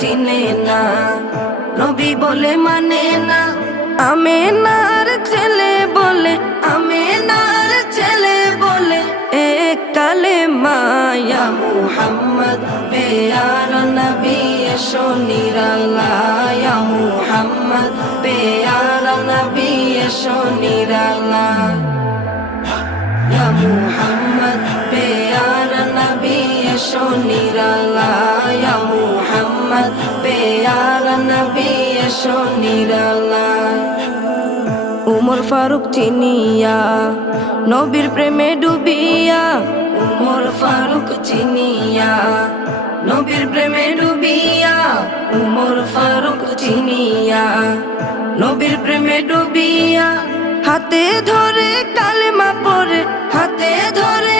চিনে না, নবী বলে মানে না। আমেনার ছেলে বলে, আমেনার ছেলে বলে এক কালেমা ইয়া মুহাম্মদ পেয়ার নবী এসো নিরালায়, ইয়া মুহাম্মদ পেয়ার নবী এসো নিরালায়, ইয়া মুহাম্মদ পেয়ার নবী এসো নিরালায়, ইয়া মুহাম্মদ পেয়ার নবী এসো নিরালায়। উমর ফারুক চিনিয়া নবীর প্রেমে ডুবিয়া, উমর ফারুক চিনিয়া নবীর প্রেমে ডুবিয়া, উমর ফারুক চিনিয়া নবীর প্রেমে ডুবিয়া। হাতে ধরে কালেমা পড়ে, হাতে ধরে